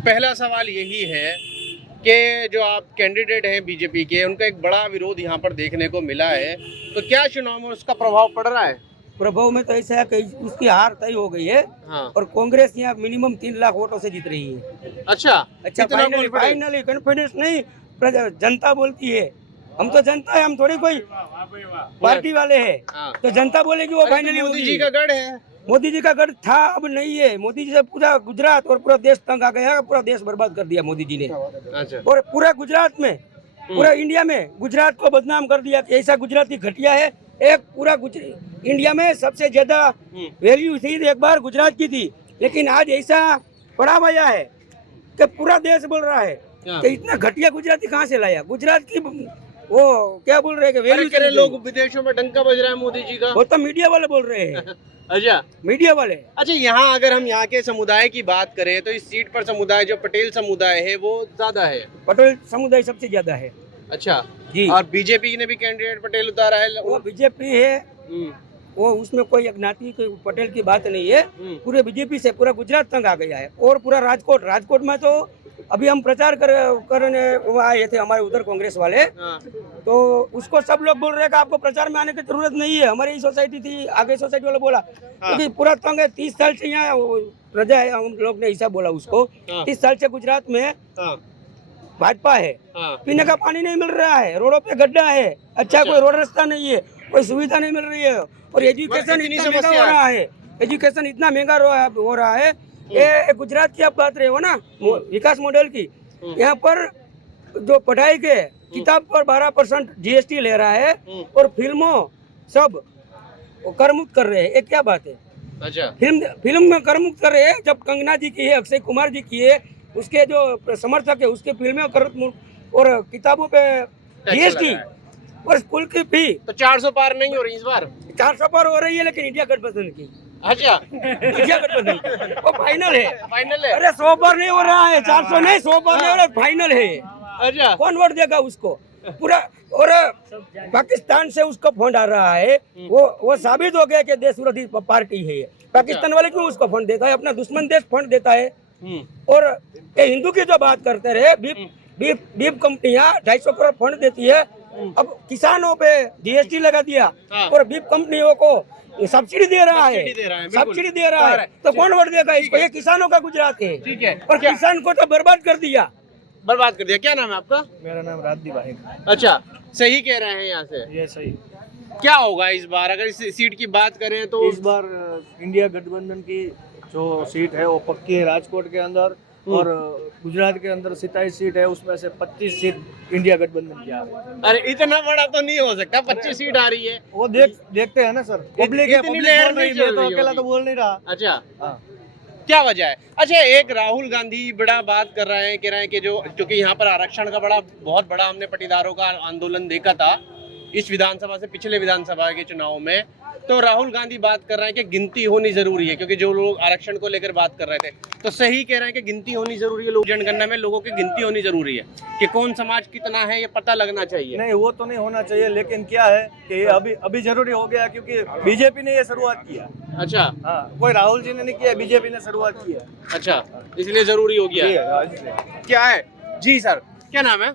पहला सवाल यही है कि जो आप कैंडिडेट हैं बीजेपी के, उनका एक बड़ा विरोध यहाँ पर देखने को मिला है, तो क्या चुनाव में उसका प्रभाव पड़ रहा है? प्रभाव में तो ऐसा है कि उसकी हार तय हो गई है। हाँ। और कांग्रेस यहाँ मिनिमम 3 लाख वोटों से जीत रही है। अच्छा, कितना फाइनली कॉन्फिडेंस नहीं, जनता बोलती है। हम तो जनता है, हम थोड़ी कोई पार्टी वाले हैं। हाँ। तो जनता बोलेगी वो फाइनली मोदी जी का गढ़ है। मोदी जी का गढ़ था, अब नहीं है। मोदी जी से पूरा गुजरात और पूरा देश तंग आ गया, पूरा देश बर्बाद कर दिया मोदी जी ने। अच्छा। और पूरा गुजरात में, पूरा इंडिया में गुजरात को बदनाम कर दिया कि ऐसा गुजराती घटिया है। एक पूरा इंडिया में सबसे ज्यादा वैल्यू थी एक बार गुजरात की थी, लेकिन आज ऐसा पड़ा भया है कि पूरा देश बोल रहा है कि इतना घटिया गुजराती कहाँ से लाया। गुजरात की वो क्या बोल रहे हैं कि वैल्यू। लोग विदेशों में डंका बज रहा है मोदी जी का। वो तो मीडिया वाले बोल रहे हैं। अच्छा, मीडिया वाले। अच्छा, यहाँ अगर हम यहाँ के समुदाय की बात करें तो इस सीट पर समुदाय जो पटेल समुदाय है वो ज्यादा है। पटेल समुदाय सबसे ज्यादा है। अच्छा जी। और बीजेपी ने भी कैंडिडेट पटेल उतारा है। वो बीजेपी है, वो उसमें कोई ज्ञाति कोई पटेल की बात नहीं है। पूरे बीजेपी से पूरा गुजरात तंग आ गया है। और पूरा राजकोट में तो अभी हम प्रचार करने आए थे, हमारे उधर कांग्रेस वाले। तो उसको सब लोग बोल रहे हैं कि आपको प्रचार में आने की जरूरत नहीं है, हमारी ही सोसाइटी थी। आगे सोसाइटी वाले बोला क्योंकि पूरा तंग है, 30 साल से यहाँ प्रजा है। हम लोग ने ऐसा बोला उसको। 30 साल से गुजरात में भाजपा है। पीने का पानी नहीं मिल रहा है, रोडों पे गड्ढा है, अच्छा कोई रोड रास्ता नहीं है, कोई सुविधा नहीं मिल रही है। और एजुकेशन इतना महंगा हो रहा है, एजुकेशन इतना महंगा हो रहा है। ये गुजरात की आप बात रहे हो ना, विकास मॉडल की। यहाँ पर जो पढ़ाई के किताब पर 12% GST ले रहा है और फिल्मों सब कर मुक्त कर रहे हैं। ये क्या बात है? अच्छा, फिल्म में कर मुक्त कर रहे हैं। जब कंगना जी की है, अक्षय कुमार जी की है, उसके जो समर्थक है उसके फिल्में कर मुक्त, और किताबों पे GST और स्कूल की फी। तो 400 पार नहीं हो रही इस बार? 400 पार हो रही है, लेकिन इंडिया गठबंधन की। अच्छा, इंडिया गठबंधन की वो फाइनल है। फाइनल है? अरे 100 पार नहीं हो रहा है, 400 नहीं, 100 पार नहीं हो रहा, फाइनल है। अच्छा, कौन वोट देगा उसको? पूरा। और पाकिस्तान से उसको फंड आ रहा है। वो साबित हो गया कि देश विरोधी पार्टी है। पाकिस्तान वाले क्यों उसको फंड देता है? अपना दुश्मन देश फंड देता है। और ये हिंदू की जो बात करते रहे, बीफ कंपनियां 250 करोड़ फंड देती है। अब किसानों पे GST लगा दिया और बीफ कंपनियों को सब्सिडी दे रहा है, सब्सिडी दे रहा है। तो कौन वोट देगा इसको? ये किसानों का गुजरात है। ठीक है। और किसान को तो बर्बाद कर दिया। बर्बाद कर दिया। क्या नाम है आपका? मेरा नाम राजदीप है। अच्छा, सही कह रहे हैं यहाँ से। ये सही। क्या होगा इस बार अगर इस सीट की बात करें तो? इस बार इंडिया गठबंधन की जो सीट है वो पक्की है राजकोट के अंदर। और गुजरात के अंदर 27 सीट है, उसमें से 25 सीट इंडिया गठबंधन की आ रही है। अरे इतना बड़ा तो नहीं हो सकता, 25 सीट आ रही है। वो देखते हैं ना सर, पब्लिक है, इतनी लहर नहीं चल तो रही अकेला होगी। तो बोल नहीं रहा। अच्छा, हाँ। क्या वजह है? अच्छा, एक राहुल गांधी बड़ा बात कर रहे हैं, कह रहे हैं कि जो क्योंकि यहाँ पर आरक्षण का बहुत बड़ा हमने पटीदारों का आंदोलन देखा था इस विधानसभा से पिछले विधानसभा के चुनाव में। तो राहुल गांधी बात कर रहे हैं कि गिनती होनी जरूरी है, क्योंकि जो लोग आरक्षण को लेकर बात कर रहे थे तो सही कह रहे हैं कि गिनती होनी जरूरी है। लोग जनगणना में लोगों की गिनती होनी जरूरी है कि कौन समाज कितना है ये पता लगना चाहिए। नहीं, वो तो नहीं होना चाहिए, लेकिन क्या है कि अभी जरूरी हो गया क्योंकि बीजेपी ने ये शुरुआत किया। अच्छा। हाँ, कोई राहुल जी ने नहीं किया, बीजेपी ने शुरुआत किया। अच्छा, इसलिए जरूरी हो गया। क्या है जी सर, क्या नाम है?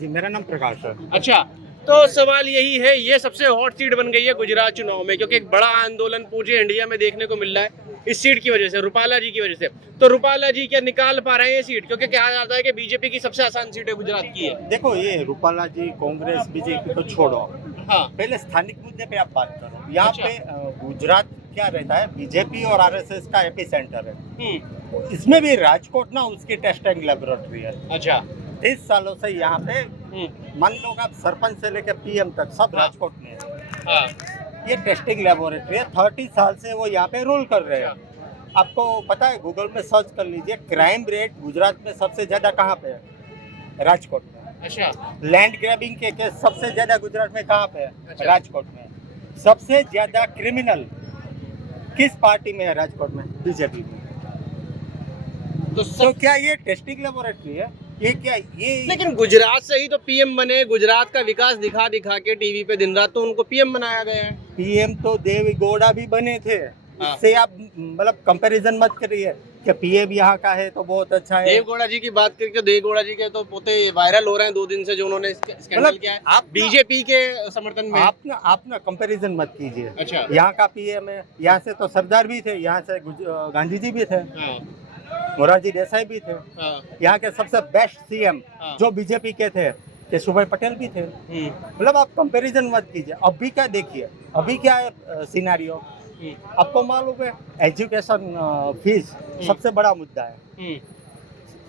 जी, मेरा नाम प्रकाश है। अच्छा, तो सवाल यही है, ये सबसे हॉट सीट बन गई है गुजरात चुनाव में, क्योंकि एक बड़ा आंदोलन पूरे इंडिया में देखने को मिल रहा है इस सीट की वजह से, रूपाला जी की वजह से। तो रूपाला जी क्या निकाल पा रहे हैं ये सीट? क्योंकि कहा जाता है कि बीजेपी की सबसे आसान सीट है गुजरात की है। देखो, ये रूपाला जी कांग्रेस बीजेपी को छोड़ो, हाँ, पहले स्थानिक मुद्दे पे आप बात करो। यहाँ अच्छा। पे गुजरात क्या रहता है, बीजेपी और RSS का एपी सेंटर है। हम्म, इसमें भी राजकोट ना उसकी टेस्टिंग लेबोरेटरी है। अच्छा। 30 सालों से यहाँ पे मान लो आप सरपंच से लेकर PM तक सब हाँ। राजकोट में है। हाँ, ये टेस्टिंग लेबोरेटरी है। 30 साल से वो यहाँ पे रूल कर रहे हैं। आपको पता है, गूगल में सर्च कर लीजिए, क्राइम रेट गुजरात में सबसे ज्यादा कहाँ पे है? राजकोट में। अच्छा। लैंड ग्रैबिंग के केस सबसे ज्यादा गुजरात में कहाँ पे है? अच्छा। राजकोट में। सबसे ज्यादा क्रिमिनल किस पार्टी में है? राजकोट में, बीजेपी में। तो क्या ये टेस्टिंग लेबोरेटरी है? ये क्या ये? लेकिन गुजरात से ही तो PM बने, गुजरात का विकास दिखा दिखा के टीवी पे दिन रात तो उनको PM बनाया गया है। PM तो देवी गौड़ा भी बने थे। हाँ। इससे आप मतलब कंपैरिजन मत करिए। कि पीएम यहाँ का है तो बहुत अच्छा है। देवगौड़ा जी की बात करके, देवगौड़ा जी के तो पोते वायरल हो रहे हैं 2 दिन से, जो उन्होंने स्कैंडल मतलब किया है आप बीजेपी के समर्थन में। आप ना कंपैरिजन मत कीजिए। अच्छा। यहाँ का पीएम है, यहाँ से तो सरदार भी थे, यहाँ से गांधी जी भी थे, हाँ, मोरारजी देसाई भी थे। हाँ, यहाँ के सबसे बेस्ट सीएम हाँ। जो बीजेपी के थे केशु भाई पटेल भी थे। मतलब आप कंपैरिजन मत कीजिए। अभी क्या देखिए, अभी क्या है सिनारियो, आपको मालूम है एजुकेशन फीस सबसे बड़ा मुद्दा है।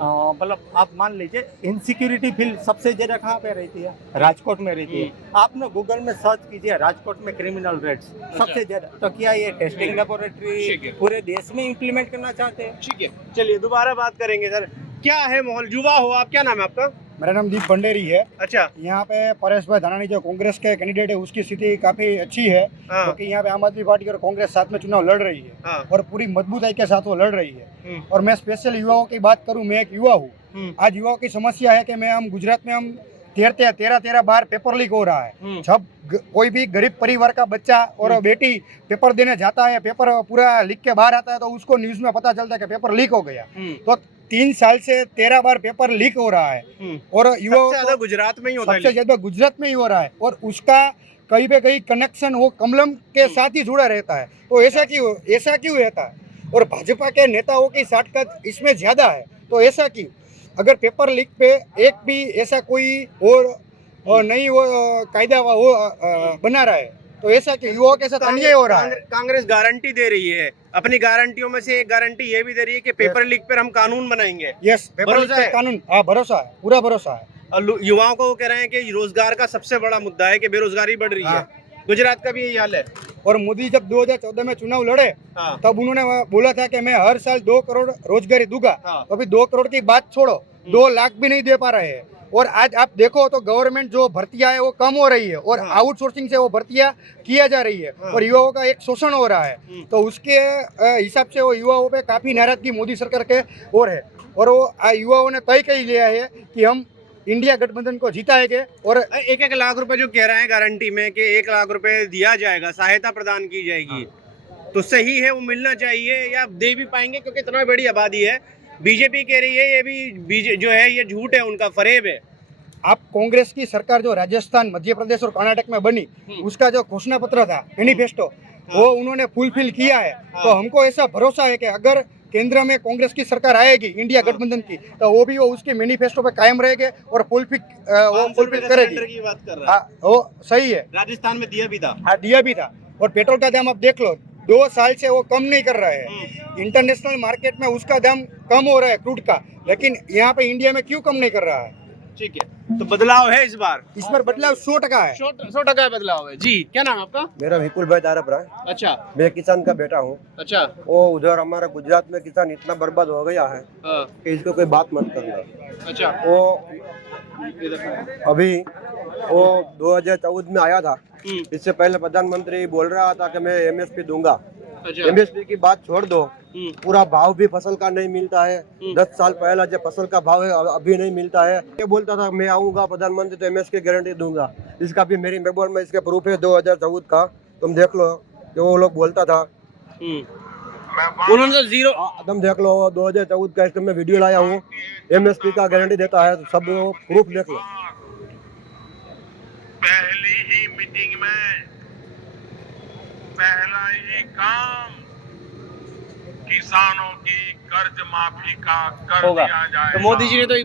मतलब आप मान लीजिए इनसिक्योरिटी फील सबसे ज्यादा कहाँ पे रहती है, राजकोट में रहती है। आप ना गूगल में सर्च कीजिए राजकोट में क्रिमिनल रेट्स सबसे ज्यादा। तो क्या ये टेस्टिंग ठीक लेबोरेटरी है। पूरे देश में इम्प्लीमेंट करना चाहते हैं? ठीक है, चलिए दोबारा बात करेंगे सर। क्या है माहौल, युवा हो आप, क्या नाम है आपका? मेरा नाम दीप भंडेरी है। अच्छा। यहाँ पे परेश भाई धानानी जो कांग्रेस के कैंडिडेट है उसकी स्थिति काफी अच्छी है, हाँ। क्योंकि यहाँ पे आम आदमी पार्टी और कांग्रेस साथ में चुनाव लड़ रही है, हाँ। और पूरी मजबूताई के साथ वो लड़ रही है। और मैं स्पेशल युवाओं की बात करूँ, मैं एक युवा हूँ। आज युवाओं की समस्या है कि हम गुजरात में हम 13 बार पेपर लीक हो रहा है। जब कोई भी गरीब परिवार का बच्चा और बेटी पेपर देने जाता है, पेपर पूरा लिख के बाहर आता है, तो उसको न्यूज में पता चलता है कि पेपर लीक हो गया। तो 3 साल से 13 बार पेपर लीक हो रहा है, और युवाओं सबसे ज्यादा गुजरात में ही होता है। सबसे ज्यादा गुजरात में ही हो रहा है, और उसका कहीं पे कहीं कनेक्शन वो कमलम के साथ ही जुड़ा रहता है। तो ऐसा क्यों रहता है? और भाजपा के नेताओं की साठगांठ इसमें ज्यादा है। तो ऐसा क्यों? अगर पेपर लीक पे एक भी ऐसा कोई और नहीं वो कायदा वो बना रहा है, तो ऐसा कि युवाओं के साथ अन्याय हो रहा है। कांग्रेस गारंटी दे रही है, अपनी गारंटियों में से एक गारंटी ये भी दे रही है कि पेपर लीक पर हम कानून बनाएंगे। यस, पेपर लीक भरोसा पे है? कानून, हाँ भरोसा है, पूरा भरोसा है। और युवाओं को वो कह रहे हैं कि रोजगार का सबसे बड़ा मुद्दा है कि बेरोजगारी बढ़ रही है। गुजरात का भी यही हाल है। और मोदी जब 2014 में चुनाव लड़े, हाँ। तब उन्होंने बोला था कि मैं हर साल 2 करोड़ रोजगारी दूंगा। हाँ। तो अभी 2 करोड़ की बात छोड़ो, 2 लाख भी नहीं दे पा रहे हैं। और आज आप देखो तो गवर्नमेंट जो भर्तियां है वो कम हो रही है, और आउटसोर्सिंग से वो भर्तियां किया जा रही है, और युवाओं का एक शोषण हो रहा है। तो उसके हिसाब से वो युवाओं पे काफी नाराजगी मोदी सरकार के और है, और वो युवाओं ने तय कर लिया है कि हम इंडिया गठबंधन को जिताएंगे। और 1-1 लाख रुपए जो कह रहे हैं गारंटी में कि 1 लाख रुपए दिया जाएगा, सहायता प्रदान की जाएगी, तो सही है, वो मिलना चाहिए या दे भी पाएंगे? क्योंकि इतना बड़ी आबादी है। बीजेपी कह रही है ये भी जो है ये झूठ है, उनका फरेब है। आप कांग्रेस की सरकार जो राजस्थान, मध्य प्रदेश और कर्नाटक में बनी, उसका जो घोषणा पत्र था, मैनिफेस्टो, वो उन्होंने फुलफिल किया है। तो हमको ऐसा भरोसा है कि अगर केंद्र में कांग्रेस की सरकार आएगी, इंडिया गठबंधन की, तो वो भी वो उसके मैनिफेस्टो पे कायम रहेंगे और फुलफिल करेगी। की बात कर रहा है। हाँ, वो सही है। राजस्थान में दिया भी था। हाँ, दिया भी था। और पेट्रोल का दाम आप देख लो, 2 साल से वो कम नहीं कर रहे हैं। इंटरनेशनल मार्केट में उसका दाम कम हो रहा है क्रूड का, लेकिन यहाँ पे इंडिया में क्यों कम नहीं कर रहा है? ठीक है, तो बदलाव है इस बार। इस पर बदलाव 100% है। 100% बदलाव है। जी, क्या नाम है आपका? मेरा विपुल भाई तारपरा है। अच्छा। मैं किसान का बेटा हूँ। अच्छा। वो उधर हमारा गुजरात में किसान इतना बर्बाद हो गया है हाँ। कि इसको कोई बात मत करना। अच्छा। वो अभी वो 2014 में आया था, इससे पहले प्रधानमंत्री बोल रहा था कि मैं एमएसपी दूंगा। अच्छा। एमएसपी की बात छोड़ दो, पूरा भाव भी फसल का नहीं मिलता है। 10 साल पहला जो फसल का भाव है अभी नहीं मिलता है। ये बोलता था मैं आऊंगा प्रधानमंत्री तो एमएसपी की गारंटी दूंगा। इसका भी मेरी मोबाइल में इसके प्रूफ है 2014 का, तुम देख लो कि वो लोग बोलता था। उन्होंने तो जीरो, तुम देख लो 2014 का, इसका मैं वीडियो लाया हूँ, एमएसपी का गारंटी देता है, सब प्रूफ देख लो। पहली ही मीटिंग में पहला ही काम किसानों की कर्ज माफी का कर होगा। दिया जाएगा। तो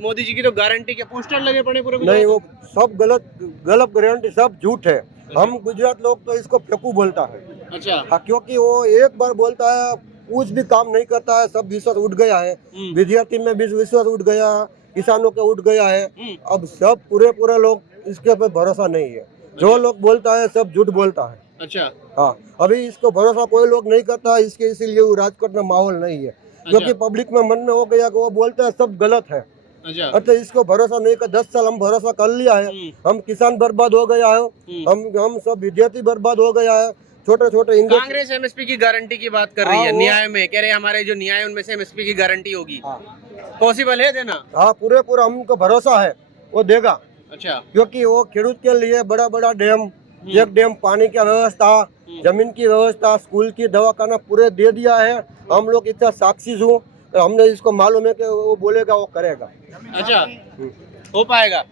मोदी जी की तो गारंटी के पोस्टर लगे पड़े पूरे नहीं, वो सब गलत गारंटी, सब झूठ है। हम गुजरात लोग तो इसको फेंकू बोलता है। अच्छा। हाँ, क्योंकि वो एक बार बोलता है, कुछ भी काम नहीं करता है, सब विश्वास उठ गया है। विद्यार्थी में भी विश्वास उठ गया, किसानों के उठ गया है। अब सब पूरे लोग इसके पे भरोसा नहीं है। जो लोग बोलता है सब झूठ बोलता है। अच्छा। हाँ, अभी इसको भरोसा कोई लोग नहीं करता है, इसके इसीलिए वो राजकोट में माहौल नहीं है, क्योंकि पब्लिक में मन में हो गया कि वो बोलता है सब गलत है। अच्छा, इसको भरोसा नहीं कर, 10 साल हम भरोसा कर लिया है। हम किसान बर्बाद हो गया है, हम सब विद्यार्थी बर्बाद हो गया है, छोटे कांग्रेस एमएसपी की गारंटी की बात कर रही है। न्याय में कह रहे हैं हमारे जो न्याय उनमें से एमएसपी की गारंटी होगी। पॉसिबल है देना? हाँ, पूरा हमको भरोसा है वो देगा। अच्छा। क्योंकि वो खेडूत के लिए बड़ा डैम, एक डैम, पानी की व्यवस्था, जमीन की व्यवस्था, स्कूल की, दवाखाना पूरे दे दिया है। हम लोग इतना साक्षी हूँ, तो हमने इसको मालूम है कि वो बोलेगा वो करेगा। अच्छा, हो पाएगा।